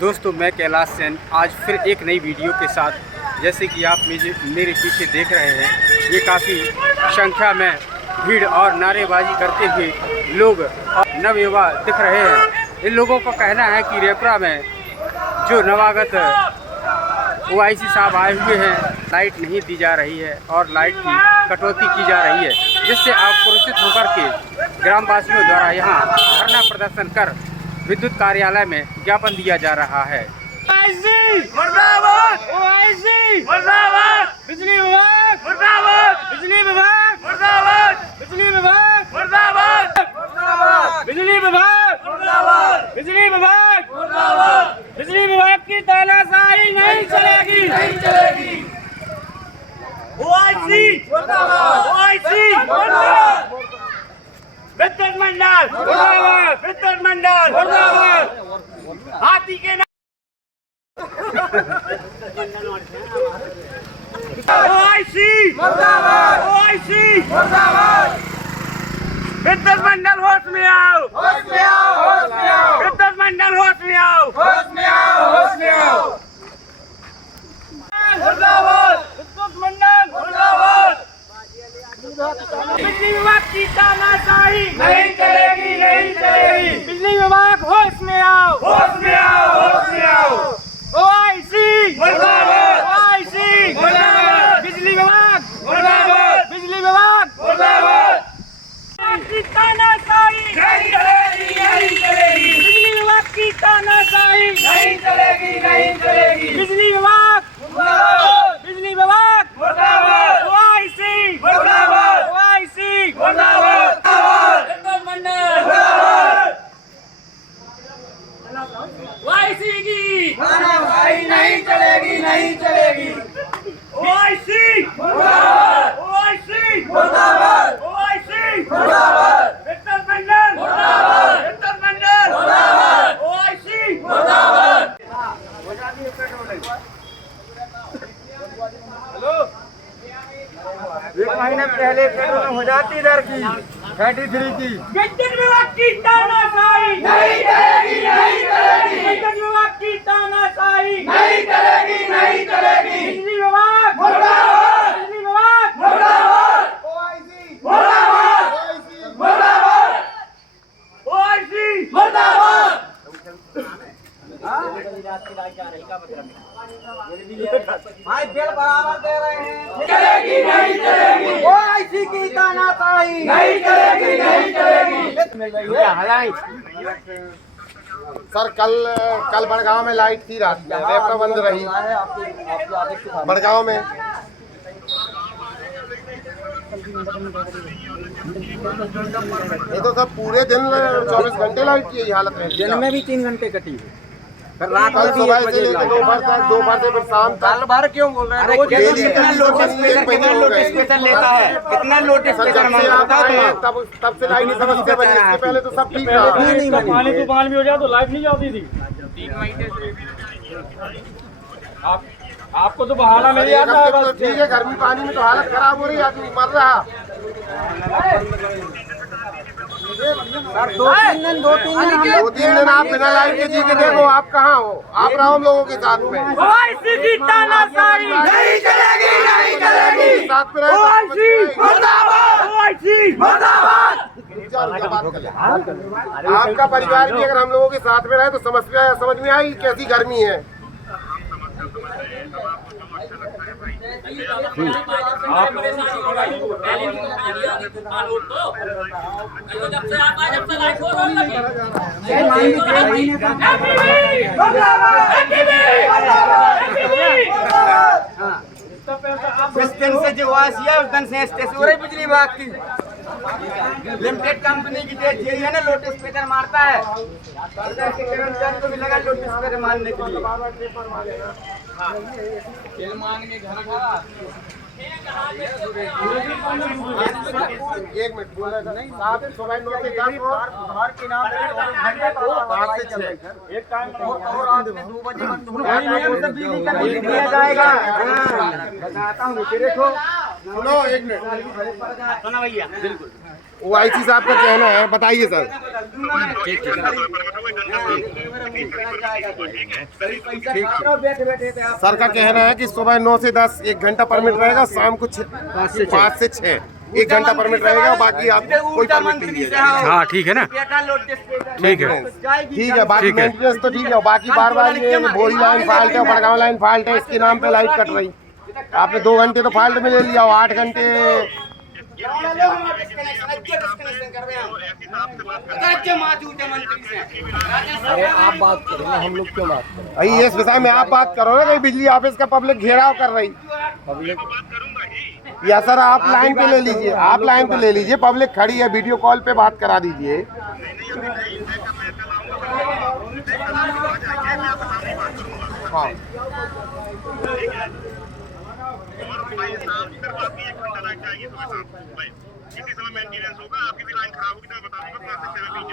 दोस्तों मैं कैलाश सेन आज फिर एक नई वीडियो के साथ, जैसे कि आप मेरे पीछे देख रहे हैं, ये काफ़ी संख्या में भीड़ और नारेबाजी करते हुए लोग और नवयुवा दिख रहे हैं। इन लोगों का कहना है कि रेपरा में जो नवागत ओआईसी साहब आए हुए हैं, लाइट नहीं दी जा रही है और लाइट की कटौती की जा रही है, जिससे आक्रोशित होकर के ग्रामवासियों द्वारा यहाँ धरना प्रदर्शन कर विद्युत कार्यालय में ज्ञापन दिया जा रहा है। मुर्दाबाद! ओआईसी! मुर्दाबाद! बिजली विभाग! मुर्दाबाद! बिजली विभाग! मुर्दाबाद! बिजली विभाग! मुर्दाबाद! मुर्दाबाद! बिजली विभाग! मुर्दाबाद! बिजली विभाग! मुर्दाबाद! बिजली विभाग की तानाशाही नहीं चलेगी! नहीं चलेगी! ओआईसी! मुर्दाबाद! ओआईसी! मुर्दाबाद! विद्युत मंडल! मुर्दाबाद! विद्युत मंडल! मुर्दाबाद! हाथी के ओआईसी मुर्दाबाद! ओआईसी मुर्दाबाद! विद्युत मंडल होश में आओ! होश में आओ! होश में आओ! विद्युत मंडल होश में आओ! होश में आओ! होश में आओ! मुर्दाबाद! विद्युत मंडल मुर्दाबाद! बिजली विभाग की तानाशाही नहीं चलेगी! नहीं चलेगी! बिजली विभाग होश में आओ! होश में आओ! होश में आओ! ओआईसी मुर्दाबाद! ओआईसी मुर्दाबाद! बिजली विभाग मुर्दाबाद! बिजली विभाग मुर्दाबाद! की तानाशाही नहीं चलेगी! नहीं चलेगी! बिजली विभाग की तानाशाही नहीं चलेगी! नहीं चलेगी! बिजली विभाग मुर्दाबाद! बिजली विभाग मुर्दाबाद! ओआईसी मुर्दाबाद! ओआईसी मुर्दाबाद! विद्युत मंडल मुर्दाबाद! ओआईसी की तानाशाही नहीं चलेगी! नहीं चलेगी! ओआईसी मुर्दाबाद! ओआईसी मुर्दाबाद! ओआईसी मुर्दाबाद! विद्युत मंडल मुर्दाबाद! विद्युत मंडल मुर्दाबाद! ओआईसी मुर्दाबाद! एक महीने पहले पेट्रोल हो जाती दर की 33 की। विद्युत विभाग की तानाशाही नहीं चलेगी! नहीं चलेगी! विद्युत विभाग की तानाशाही नहीं चलेगी! नहीं चलेगी! बिजली विभाग मुर्दाबाद! बिजली विभाग मुर्दाबाद! ओआईसी मुर्दाबाद! मुर्दाबाद! ओआईसी मुर्दाबाद! भाई बिल बराबर दे रहे हैं। चलेगी! नहीं चलेगी! ओआईसी की तानाशाही नहीं चलेगी! नहीं चलेगी! सर कल बड़गांव में लाइट थी, रात में रेपरा बंद रही। बड़गांव में ये तो सब पूरे दिन 24 घंटे लाइट की यही हालत है। दिन में भी 3 घंटे कटी है, फिर रात कल में भी सुबह 1 से बजे लेकर दोपहर से फिर शाम साल तक। भर क्यों बोल रहे हैं? रोज कितना नोटिस लेता है? कितना नोटिस सर जब से आप आए हैं तब से लाइट की समस्या बनी। इससे पहले तो सब ठीक रहा। पानी तूफान भी हो जाए तो लाइट नहीं जाती थी 3 महीने से। आपको तो बहाना मिल जाता है बस। ठीक है, गर्मी पानी में तो हालत खराब हो रही है, आदमी मर रहा। सर 2-3 दिन आप बिना लाइट के जी के देखो, आप कहाँ हो? आप रहो हम लोगों के साथ में। ओआईसी की तानाशाही नहीं चलेगी! नहीं चलेगी! साथ में रहे। ओआईसी मुर्दाबाद! ओआईसी मुर्दाबाद! आपका परिवार भी अगर हम लोगों के साथ में रहे तो समझ में आई कैसी गर्मी है। जिस दिन से जो आसिया उस दिन से स्टेशन बिजली विभाग की लिमिटेड कंपनी की डेट यही है ना, लोटिस पेपर मारता है। कर्मचारी को भी लगा लोटिस पेपर मारने के लिए। एक मिनट बोल रहा था नहीं साहब, सुबह 9 से 10 और के नाम पे 5 से 6 एक टाइम और रात में 2 बजे बंद होगा। नियम से बिजली का बिल दिया जाएगा। बताता हूँ, देखो सुनो एक मिनट। सुना भैया, बिल्कुल ओआईसी साहब का कहना है, बताइए सर। ठीक है। सर का कहना है कि सुबह 9 से 10 1 घंटा परमिट रहेगा, शाम को 5 से 6 1 घंटा परमिट रहेगा, बाकी आपको कोई परमिट नहीं दिया जाएगा। हाँ ठीक है ना, ठीक है। ठीक है, बाकी ठीक है। मेंटेनेंस तो ठीक है, बाकी बार बार ये बोरी लाइन फॉल्ट है, बड़गांव लाइन फॉल्ट है, इसके नाम पे लाइट कट रही। आपने 2 घंटे तो फॉल्ट में ले लिया, 8 घंटे आप बात करो ना, हम लोग क्यों बात करें? भाई इस विषय में आप बात करो ना, कहीं बिजली ऑफिस का पब्लिक घेराव कर रही। या सर आप लाइन पे ले लीजिए, आप लाइन पे ले लीजिए, पब्लिक खड़ी है, वीडियो कॉल पे बात करा दीजिए। हाँ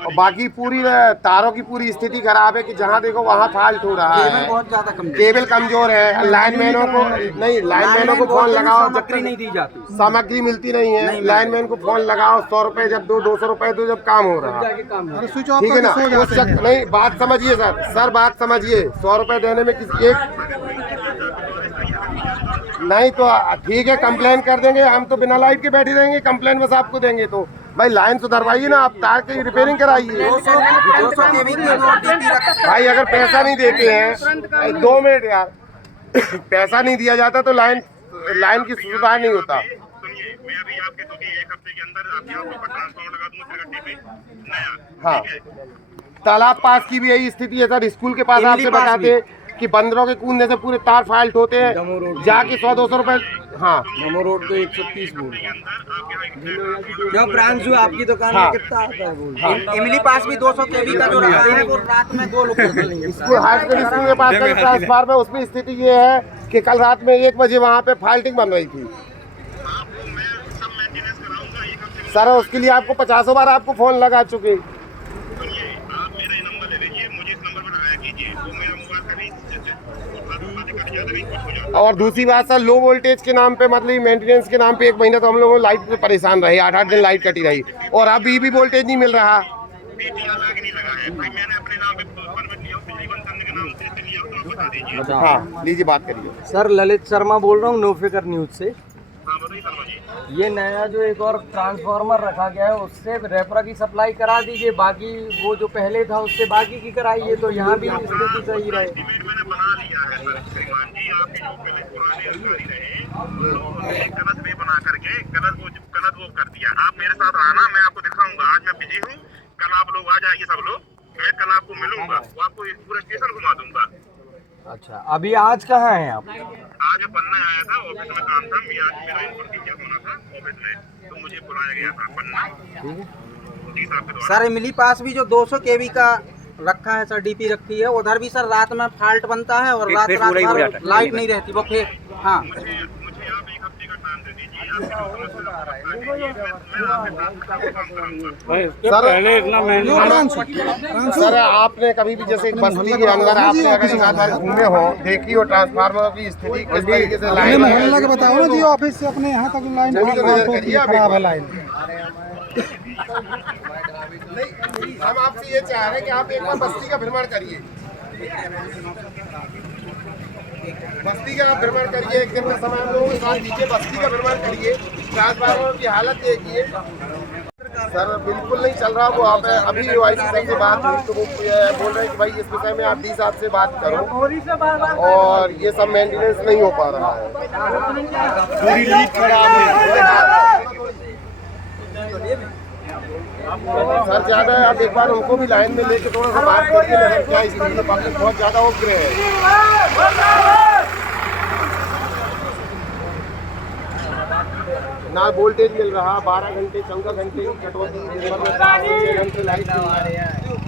और बाकी पूरी तारों की पूरी स्थिति खराब है कि जहाँ देखो वहाँ फॉल्ट हो रहा है, बहुत ज्यादा कम केबल कमजोर है, लाइनमैनों को नहीं, लाइनमैनों को फोन लगाओ, जब सामग्री नहीं दी जाती, सामग्री मिलती नहीं है, लाइनमैन को फोन लगाओ, 100 रुपए जब दो 200 रुपए दो, जब काम हो रहा है, ठीक है ना। उस नहीं, बात समझिए सर बात समझिए, 100 रुपए देने में किसी एक नहीं तो ठीक है, कंप्लेन कर देंगे हम, तो बिना लाइट के बैठे रहेंगे, कंप्लेन बस आपको देंगे। तो भाई लाइन सुधरवाइए ना, आप तार की रिपेयरिंग कराइए। 200 केवी की भाई अगर पैसा नहीं देते हैं, 2 मिनट यार, पैसा नहीं दिया जाता तो लाइन की सुधार नहीं होता। सुनिए, मैं अभी आपके 1 हफ्ते के अंदर आपके यहाँ पर ट्रांसफार्मर लगा दूंगा तिरगट्टे पे नया। हाँ, तालाब पास की भी यही स्थिति है सर, स्कूल के पास आपसे बताते कि बंदरों के कूदने से पूरे तार फॉल्ट होते हैं, जाके 100-200 रुपए। हाँ नमो रोड तो 130 बोल जो ब्रांच जो आपकी दुकान हाँ। में कितना आता है बोल। इमली पास भी 200 केवी का जो रखा है वो रात में 2 लोग कर लेंगे। स्कूल हाई स्कूल के पास का ट्रांसफार्मर, उसमें स्थिति ये है कि कल रात में 1 बजे वहाँ पे फॉल्टिंग बन रही थी सर, उसके लिए आपको 50 बार आपको फोन लगा चुके। आप मेरा ये नंबर ले लीजिए, मुझे इस नंबर पर आया कीजिए, तो मेरा मोबाइल का नहीं और दूसरी बात सर, लो वोल्टेज के नाम पे मतलब मेंटेनेंस के नाम पे 1 महीना तो हम लोग लाइट पे परेशान रहे, 8-8 दिन लाइट कटी रही, और अभी भी वोल्टेज नहीं मिल रहा। हाँ लीजिए, बात करिए सर ललित शर्मा बोल रहा हूँ नो फिकर न्यूज से। ये नया जो एक और ट्रांसफार्मर रखा गया है उससे रेपरा की सप्लाई करा दीजिए, बाकी वो जो पहले था उससे बाकी की कराइए, तो यहाँ भी स्थिति सही रहे। मैंने बना लिया है सर श्रीमान जी, आपके जो पहले पुराने अधिकारी रहे गलत वे बना करके गलत वो कर दिया। आप मेरे साथ आना, मैं आपको दिखाऊंगा। आज मैं बिजी हूँ, कल आप लोग आ जाइए सब लोग, मैं कल आपको मिलूंगा, वो आपको पूरा स्टेशन घुमा दूंगा। अच्छा, अभी आज कहाँ हैं आप? आज पन्ना आया था, ऑफिस में काम था, मैं आज मेरा इनपुट टीचर होना था ऑफिस में, तो मुझे बुलाया गया था पन्ना जी साहब के द्वारा। सर इमली पास भी जो 200 केवी का रखा है सर, डीपी रखी है, उधर भी सर रात में फॉल्ट बनता है और रात भर लाइट नहीं रहती वो फिर। हाँ मुझे आप 1 हफ्ते का टाइम दे दीजिए, आपकी जो समस्या पहले इतना महंगा। सर आपने कभी भी जैसे एक बस्ती के अंदर आपने अगर एक बार घूमे हो, देखी हो ट्रांसफार्मर की स्थिति किस तरीके से लाइन मोहल्ला के बताओ ना जी, ऑफिस से अपने यहाँ तक लाइन खराब है लाइन। हम आपसे ये चाह रहे हैं कि आप एक बार बस्ती का भ्रमण करिए, बस्ती का भ्रमण करिए, एक दिन का समय हम लोगों के साथ दीजिए, बस्ती का भ्रमण करिए, ट्रांसफार्मर की हालत देखिए। सर बिल्कुल नहीं चल रहा वो, आप अभी वाईसी साहब से बात हुई तो वो बोल रहे हैं कि भाई इस विषय में आप डी साहब से बात करो, और ये सब मेंटेनेंस नहीं हो पा रहा है, पूरी लीक खराब है सर। ज्यादा है, आप एक बार उनको भी लाइन में लेके थोड़ा सा बात करिए ना सर, क्या इसलिए पब्लिक बहुत ज्यादा उग्र है, ना वोल्टेज मिल रहा, 12 घंटे 14 घंटे की कटौती, दिन भर में 5-6 घंटे लाइट नहीं आ रही है।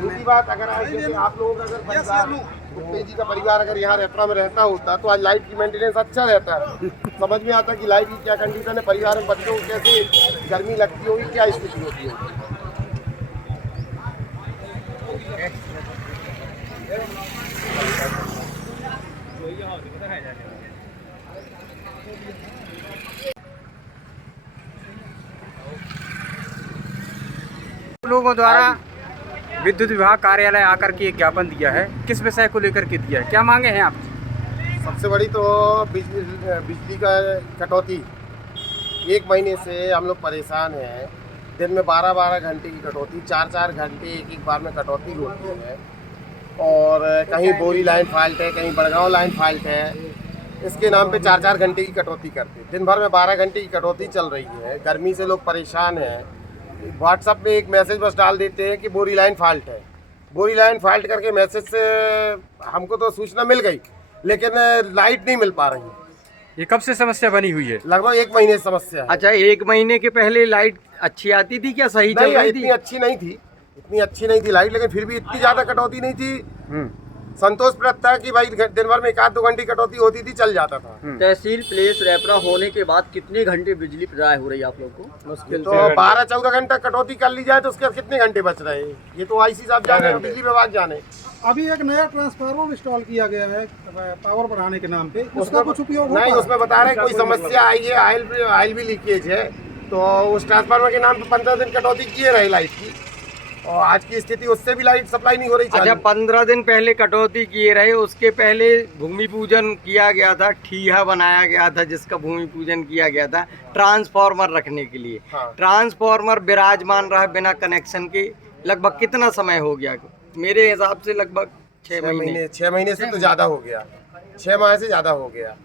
दूसरी बात, अगर आज जैसे आप लोगों का अगर परिवार, गुप्ते जी का परिवार अगर यहाँ रेपरा में रहता होता तो आज लाइट की मेंटेनेंस अच्छा रहता है, समझ में आता कि लाइट की क्या कंडीशन है, परिवार में बच्चों को कैसे गर्मी लगती होगी, क्या स्थिति होती होगी। लोगों द्वारा विद्युत विभाग कार्यालय आकर के एक ज्ञापन दिया है, किस विषय को लेकर के दिया है, क्या मांगे हैं आप? सबसे बड़ी तो बिजली का कटौती। 1 महीने से हम लोग परेशान हैं। दिन में 12-12 घंटे की कटौती, 4-4 घंटे एक बार में कटौती होती है। और कहीं बोरी लाइन फॉल्ट है, कहीं बड़गांव लाइन फॉल्ट है, इसके नाम पे 4-4 घंटे की कटौती करते हैं। दिन भर में 12 घंटे की कटौती चल रही है। गर्मी से लोग परेशान हैं। व्हाट्सएप में एक मैसेज बस डाल देते हैं कि बोरी लाइन फॉल्ट है। बोरी लाइन फॉल्ट करके मैसेज से हमको तो सूचना मिल गई, लेकिन लाइट नहीं मिल पा रही। ये कब से समस्या बनी हुई है? लगभग 1 महीने से समस्या है। अच्छा, 1 महीने के पहले लाइट अच्छी आती थी क्या? सही चल नहीं, रही इतनी थी? अच्छी नहीं थी, इतनी अच्छी नहीं थी लाइट, लेकिन फिर भी इतनी ज्यादा कटौती नहीं थी। संतोषप्रद था कि भाई दिन भर में 1-2 घंटे कटौती होती थी, चल जाता था। तहसील प्लेस रेपरा होने के बाद कितने घंटे बिजली प्रदाय हो रही है आप लोग को? मुश्किल तो 12-14 घंटा कटौती कर ली जाए तो उसके बाद कितने घंटे बच रहे हैं, ये तो आईसी साहब जाने, बिजली विभाग जाने। अभी एक नया ट्रांसफार्मर इंस्टॉल किया गया है पावर बढ़ाने के नाम पे, उसका कुछ उपयोग होगा? नहीं, उसमें बता रहे हैं कोई समस्या आई है, ऑयल भी लीकेज है, तो उस ट्रांसफार्मर के नाम पे 15 दिन कटौती किए रहे लाइट की, और आज की स्थिति उससे भी लाइट सप्लाई नहीं हो रही। अच्छा, 15 दिन पहले कटौती किए रहे, उसके पहले भूमि पूजन किया गया था, ठीहा बनाया गया था जिसका भूमि पूजन किया गया था ट्रांसफार्मर रखने के लिए। हाँ। ट्रांसफार्मर विराजमान रहा बिना कनेक्शन के लगभग कितना समय हो गया? मेरे हिसाब से लगभग 6 महीने। 6 महीने से तो ज्यादा हो गया, 6 माह से ज्यादा हो गया।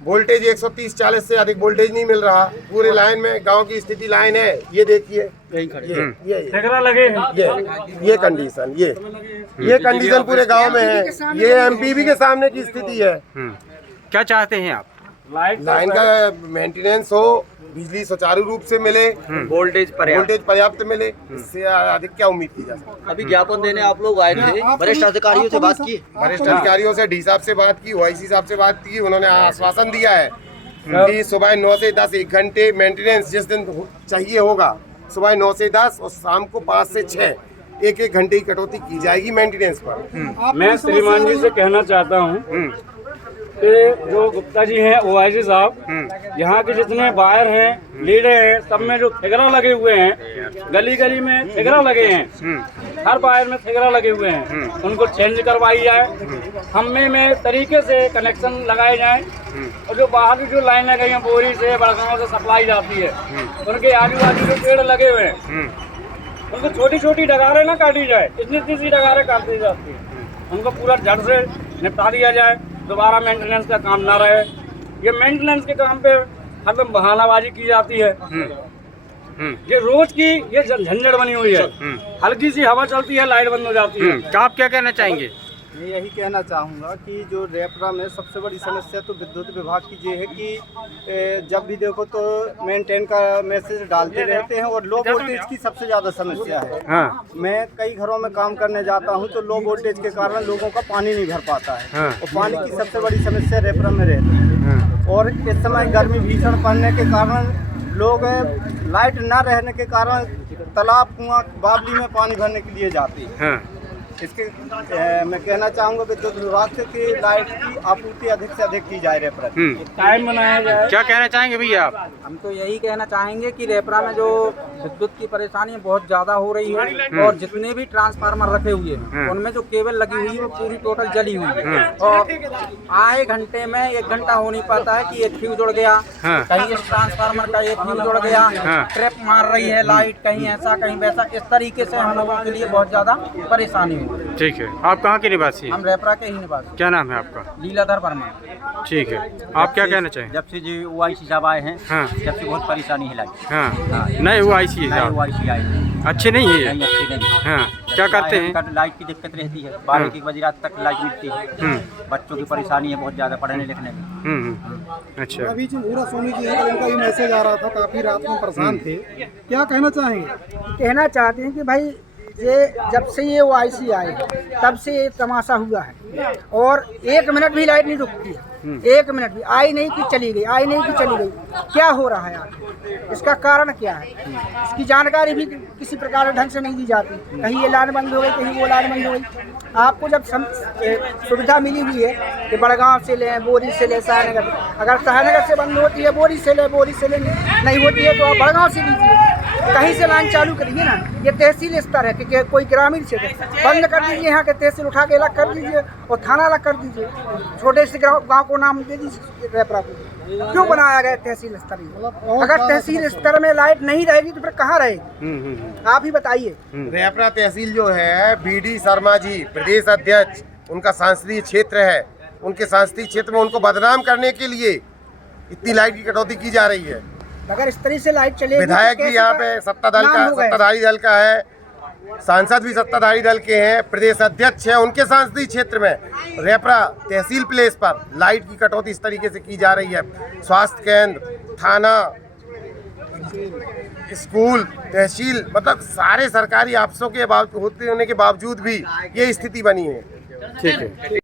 वोल्टेज 130-40 से अधिक वोल्टेज नहीं मिल रहा पूरे लाइन में। गांव की स्थिति लाइन है, ये देखिए, ठेकरा लगे हैं। ये कंडीशन, ये कंडीशन पूरे गांव में है। ये एमपीबी के सामने की स्थिति है। क्या चाहते हैं आप? लाइन का मेंटेनेंस हो, बिजली सुचारू रूप से मिले, वोल्टेज पर्याप्त मिले, इससे अधिक क्या उम्मीद की जा सकती है। अभी ज्ञापन देने आप लोग आए थे, वरिष्ठ अधिकारियों से बात की? वरिष्ठ अधिकारियों से, डी साहब से बात की, ओआईसी साहब से बात की। उन्होंने आश्वासन दिया है कि सुबह 9 से 10 1 घंटे मेंटेनेंस जिस दिन चाहिए होगा, सुबह 9 से 10 और शाम को 5 से 6 1-1 घंटे की कटौती की जाएगी मेंटेनेंस पर। मैं श्रीमान जी से कहना चाहता हूँ कि जो गुप्ता जी हैं, ओआईसी साहब, यहाँ के जितने वायर हैं, लीडे हैं, सब में जो ठेकरा लगे हुए हैं, गली गली में ठेकरा लगे हैं, हर वायर में ठेकरा लगे हुए हैं, उनको चेंज करवाई जाए, खम्भे में तरीके से कनेक्शन लगाए जाए, और जो बाहर की जो लाइनें गई हैं बोरी से, बड़गांव से सप्लाई जाती है, उनके आजू बाजू जो पेड़ लगे हुए हैं उनको छोटी छोटी डगारें ना काटी जाए, इतनी सी डगारें काट दी जाती है, उनको पूरा जड़ से निपटा दिया जाए, दोबारा मेंटेनेंस का काम ना रहे। ये मेंटेनेंस के काम पे हरदम बहानाबाजी की जाती है। ये रोज की ये झंझट बनी हुई है, हल्की सी हवा चलती है लाइट बंद हो जाती है। तो आप क्या कहना चाहेंगे? मैं यही कहना चाहूँगा कि जो रेपरा में सबसे बड़ी समस्या तो विद्युत विभाग की ये है कि जब भी देखो तो मेंटेन का मैसेज डालते रहते हैं, और लो वोल्टेज की सबसे ज़्यादा समस्या है। हाँ। मैं कई घरों में काम करने जाता हूँ तो लो वोल्टेज के कारण लोगों का पानी नहीं भर पाता है। हाँ। और पानी की सबसे बड़ी समस्या रेपरा में रहती है। हाँ। और इस समय गर्मी भीषण पड़ने के कारण लोग लाइट न रहने के कारण तालाब, कुआं, बावली में पानी भरने के लिए जाते हैं। हाँ। इसके मैं कहना चाहूँगा कि विद्युत विभाग से कि लाइट की आपूर्ति अधिक से अधिक की जाए रेपरा। टाइम बनाया जाए। क्या कहना चाहेंगे भैया आप? हम तो यही कहना चाहेंगे कि रेपरा में जो विद्युत की परेशानी बहुत ज़्यादा हो रही है, और जितने भी ट्रांसफार्मर रखे हुए हैं उनमें जो केबल लगी हुई है वो पूरी टोटल जली हुई है, और आए घंटे में 1 घंटा हो नहीं पाता है कि एक फ्यूज उड़ गया, कहीं इस ट्रांसफार्मर का एक फ्यूज उड़ गया, ट्रैप मार रही है लाइट, कहीं ऐसा कहीं वैसा। इस तरीके से हम लोगों के लिए बहुत ज़्यादा परेशानी है। ठीक है, आप कहाँ के निवासी हैं? हम रेपरा के ही निवासी। क्या नाम है आपका? लीलाधर वर्मा। ठीक है, आप क्या कहना चाहें? जब से जो ओआईसी साहब आए हैं, हाँ। जब से बहुत परेशानी है लाइट। हाँ। नए ओआईसी साहब ओआईसी आए हैं, अच्छे नहीं है ये? नहीं अच्छी नहीं है। हाँ। क्या करते हैं? लाइट की दिक्कत रहती है, 12-1 बजे रात तक लाइट मिलती है। बच्चों की परेशानी है बहुत ज़्यादा पढ़ने लिखने में। अच्छा। अभी भूरा सोनी जी है, इनका भी मैसेज आ रहा था, काफी रात में परेशान थे, क्या कहना चाहेंगे? कहना चाहते हैं कि भाई ये जब से ये ओआईसी आए तब से ये तमाशा हुआ है, और 1 मिनट भी लाइट नहीं रुकती है, 1 मिनट भी। आई नहीं कि चली गई, आई नहीं कि चली गई। क्या हो रहा है आखिर? इसका कारण क्या है? इसकी जानकारी भी किसी प्रकार ढंग से नहीं दी जाती। कहीं ये लाइन बंद हो गई, कहीं वो लाइन बंद हो गई। आपको जब सुविधा मिली हुई है कि बड़गांव से लें, बोरी से लें, सहायनगर, अगर सहायनगर से बंद होती है बोरी से ले, नहीं होती है तो आप बड़गांव से लीजिए। कहीं से लाइन चालू करिए ना। ये तहसील स्तर है कि कोई ग्रामीण क्षेत्र बंद कर दीजिए, यहाँ के तहसील उठा के अलग कर दीजिए और थाना अलग कर दीजिए। छोटे से गाँव को नाम दे दीजिए रेपरा को। क्यों बनाया गया तहसील स्तर? अगर तहसील स्तर में लाइट नहीं रहेगी तो फिर कहाँ रहेगी? आप ही बताइए। रेपरा तहसील जो है, बीडी शर्मा जी प्रदेश अध्यक्ष, उनका सांसदीय क्षेत्र है। उनके सांसदीय क्षेत्र में उनको बदनाम करने के लिए इतनी लाइट की कटौती की जा रही है। अगर इस तरह से लाइट चलेगी, विधायक भी यहाँ पे सत्ताधारी दल का है, सांसद भी सत्ताधारी दल के हैं, प्रदेश अध्यक्ष है, उनके सांसदीय क्षेत्र में रेपरा तहसील प्लेस पर लाइट की कटौती इस तरीके से की जा रही है। स्वास्थ्य केंद्र, थाना, स्कूल, तहसील, मतलब सारे सरकारी ऑफिसों के होते होने के बावजूद भी ये स्थिति बनी है। ठीक है।